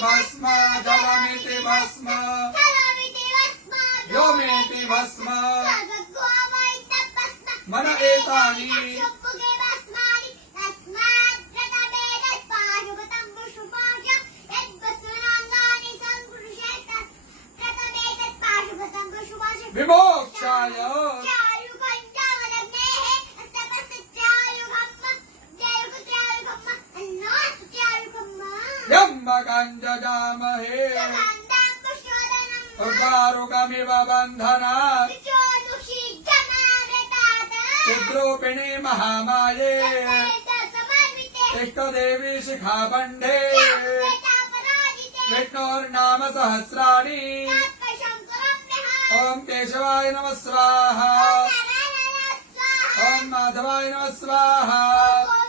भस्म जलमिति भस्म व्योमेति भस्म मन एतानि विमोक्षाय जजामहे उदारुकमिव बन्धनात् चिद्रूपिणी महामाये इष्टदेवी शिखाबन्धे विष्णोर्नाम सहस्राणि ओम केशवाय नमः स्वाहा ओम माधवाय नमः स्वाहा